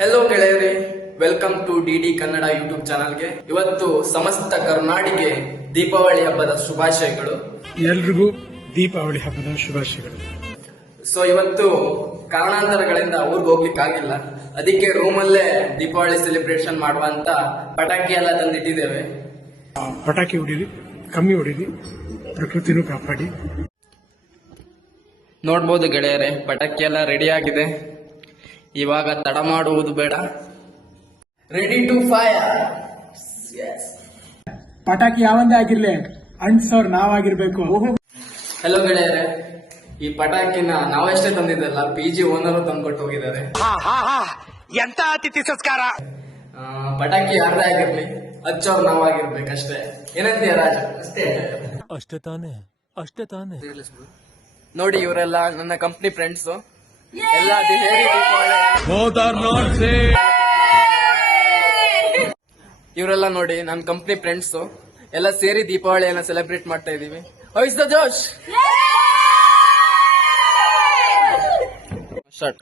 Hello ಗೆಳೆಯರೇ, welcome to DD Kannada YouTube ಚಾನಲ್ಗೆ. ಇವತ್ತು ಸಮಸ್ತ ಕರ್ನಾಡಿಗೆ ದೀಪಾವಳಿ ಹಬ್ಬದ ಶುಭಾಶಯಗಳು. ಎಲ್ರಿಗೂ ದೀಪಾವಳಿ ಹಬ್ಬದ ಶುಭಾಶಯಗಳು. ಸೊ ಇವತ್ತು ಕಾರಣಾಂತರಗಳಿಂದ ಊರಿಗೆ ಹೋಗ್ಲಿಕ್ಕಾಗಿಲ್ಲ, ಅದಕ್ಕೆ ರೂಮಲ್ಲೇ ದೀಪಾವಳಿ ಸೆಲೆಬ್ರೇಷನ್ ಮಾಡುವಂತ ಪಟಾಕಿ ಎಲ್ಲ ತಂದಿಟ್ಟಿದ್ದೇವೆ. ಪಟಾಕಿ ಹೊಡೀರಿ, ಕಮ್ಮಿ ಹೊಡೀರಿ, ಪ್ರಕೃತಿನೂ ಕಾಪಾಡಿ. ನೋಡ್ಬೋದು ಗೆಳೆಯರೇ, ಪಟಾಕಿ ಎಲ್ಲ ರೆಡಿ ಆಗಿದೆ. ಇವಾಗ ತಡ ಮಾಡುವುದು ಬೇಡ. Ready to fire. ಪಟಾಕಿ ಯಾವಂದೇ ಆಗಿರ್ಲಿ, ಅಂಟ್ಸೋರ್ ನಾವಾಗಿರ್ಬೇಕು. ಹಲೋ ಗೆಳೆಯರೇ, ಈ ಪಟಾಕಿನ ನಾವಷ್ಟೇ ತಂದಿದ್ದಲ್ಲ, PG ಓನರ್ ತಂದ್ಕೊಟ್ಟು ಹೋಗಿದ್ದಾರೆ. ಎಂತ ಅತಿಥಿ ಸಂಸ್ಕಾರ. ಪಟಾಕಿ ಯಾರದೇ ಆಗಿರ್ಲಿ, ಹಚ್ಚೋರ್ ನಾವಾಗಿರ್ಬೇಕಷ್ಟೇ. ಏನಂತೀಯ ರಾಜ? ಅಷ್ಟೇ ತಾನೆ. ನೋಡಿ, ಇವರೆಲ್ಲ ನನ್ನ ಕಂಪ್ನಿ ಫ್ರೆಂಡ್ಸ್ ಎಲ್ಲ ಇವರೆಲ್ಲ ನೋಡಿ ನನ್ನ ಕಂಪ್ನಿ ಫ್ರೆಂಡ್ಸ್ ಎಲ್ಲ ಸೇರಿ ದೀಪಾವಳಿಯನ್ನ ಸೆಲೆಬ್ರೇಟ್ ಮಾಡ್ತಾ ಇದೀವಿ. House the Josh. ಸ್ಟಾರ್ಟ್.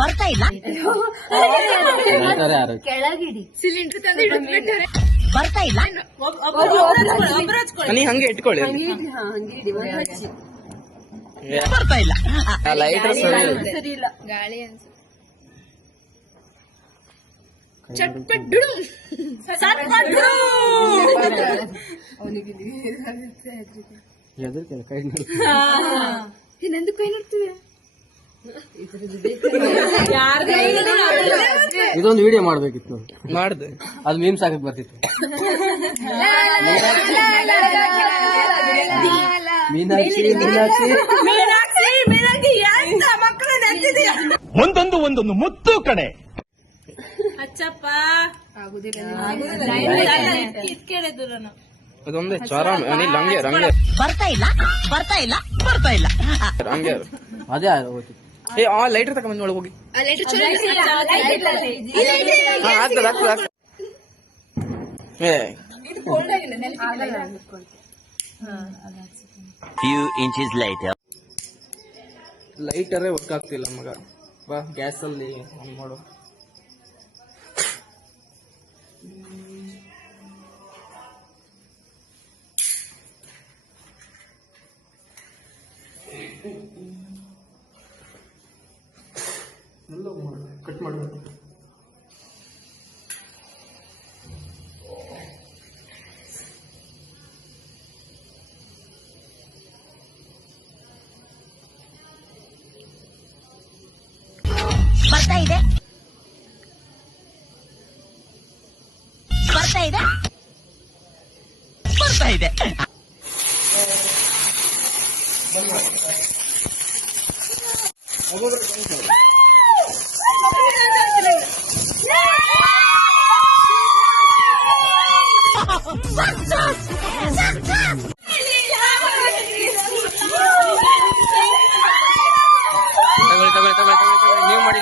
ಬರ್ತಾ ಇಲ್ಲ ಕೆಳಗಿಡಿ ಸಿಲಿಂಡರ್ ಬರ್ತಾ ಇಲ್ಲ ನೀ ಹಂಗೆ ಇಟ್ಕೊಳ್ಳಿ. ಬರ್ತಾ ಇಲ್ಲ ಲೈಟರ್ ಸರಿ ಇಲ್ಲ ಗಾಳಿ ಚಟ್ಪಟ್ ಡುಡು ಇನ್ನೊಂದು ಕೈ ನೋಡ್ತೀವಿ. ಇದೊಂದು ವಿಡಿಯೋ ಮಾಡ್ಬೇಕಿತ್ತು, ಮಾಡ್ದೆ. ಅದು ಮೀಮ್ಸ್ ಹಾಕಕ್ ಬರ್ತಿತ್ತು. ಮೀನಾಕ್ಷಿ ಒಂದೊಂದು ಮುತ್ತು ಕಡೆ. ಅಚ್ಚಪ್ಪ ಅದೊಂದೇ ಚಾರ ಹಂಗೆ ರಂಗೆ ಬರ್ತಾ ಇಲ್ಲ ಬರ್ತಾ ಇಲ್ಲ ಬರ್ತಾ ಇಲ್ಲ ಹಂಗೆ ಅದೇ ಏ ಆ ಲೈಟರ್ ತಗೊಂಡ್ ಒಳಗೆ ಹೋಗಿ. ಲೈಟರೇ ವರ್ಕ್ ಆಗ್ತಿಲ್ಲ ಮಗ. ಬಾ ಗ್ಯಾಸ್ ಅಲ್ಲಿ ಆನ್ ಮಾಡು. ಕಟ್ ಮಾಡಬೇಕು. ಬರ್ತಾ ಇದೆ ಬರ್ತಾ ಇದೆ ಬರ್ತಾ ಇದೆ. ತಗೊಳ್ಳಿ ನೀವು ಮಾಡಿ.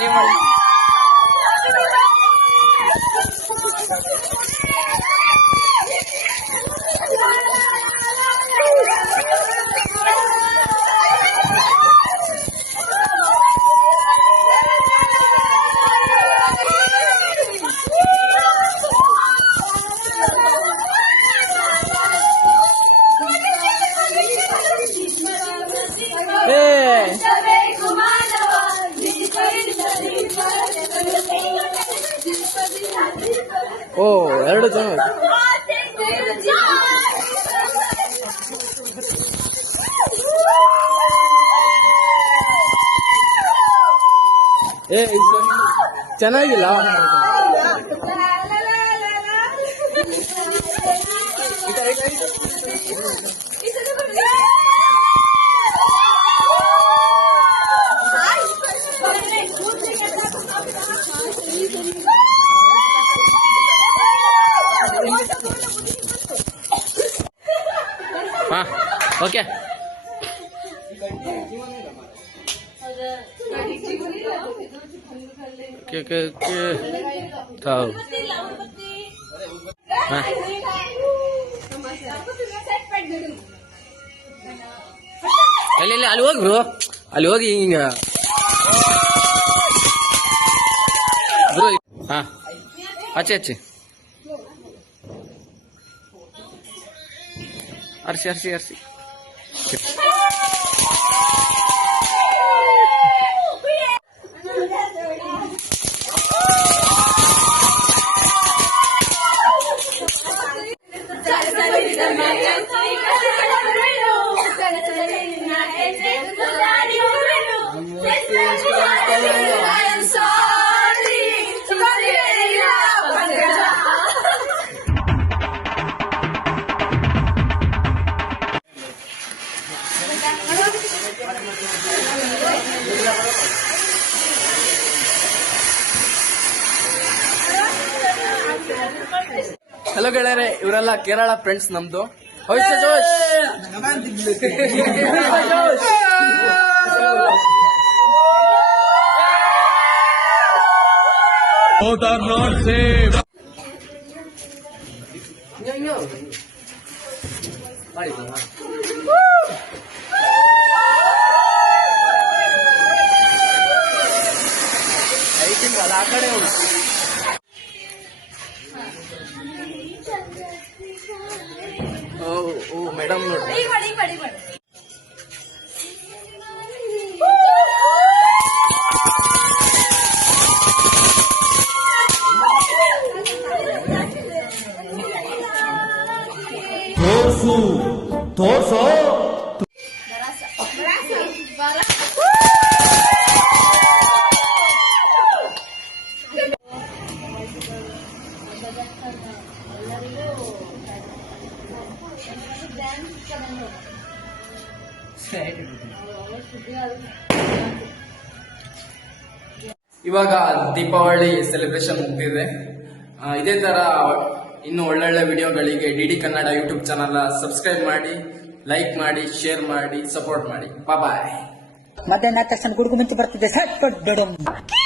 ಓ, ಎರಡು ಜನ. ಏ ಚೆನ್ನಾಗಿಲ್ಲ. ಹಾ, ಓಕೆ. ಅಲ್ಲಿ ಹೋಗ್ರು, ಅಲ್ಲಿ ಹೋಗಿ ಹಿಂಗ ಬ್ರೋ ಹಾ ಆಚೆ ಆಚೆ ಅರ್ಸಿ ಅರ್ಸಿ ಅರ್ಸಿ ಹಲೋ ಗೆಳೆಯರೆ, ಇವರೆಲ್ಲ ಕೇರಳ ಫ್ರೆಂಡ್ಸ್ ನಮ್ದು. ಹೋಯ್ತು ಜೋಶ್. ಆ ಕಡೆ ಹೋಗಿ. ಓ ಮೇಡಮ್ ನೋಡಿ. ತೋರ್ಸೋ ಇವಾಗ ದೀಪಾವಳಿ ಸೆಲೆಬ್ರೇಷನ್ ಮುಗ್ದಿದೆ. ಇದೇ ತರ ಇನ್ನು ಒಳ್ಳೊಳ್ಳೆ ವಿಡಿಯೋಗಳಿಗೆ DD Kannada YouTube channel subscribe ಮಾಡಿ, ಲೈಕ್ ಮಾಡಿ, ಶೇರ್ ಮಾಡಿ, ಸಪೋರ್ಟ್ ಮಾಡಿ. ಬಾಯ್. ಮಧ್ಯಾಹ್ನ ತಕ್ಷಣ ಗುಡುಗು ಮಿಂಚು ಬರ್ತಿದೆ ಸಟ್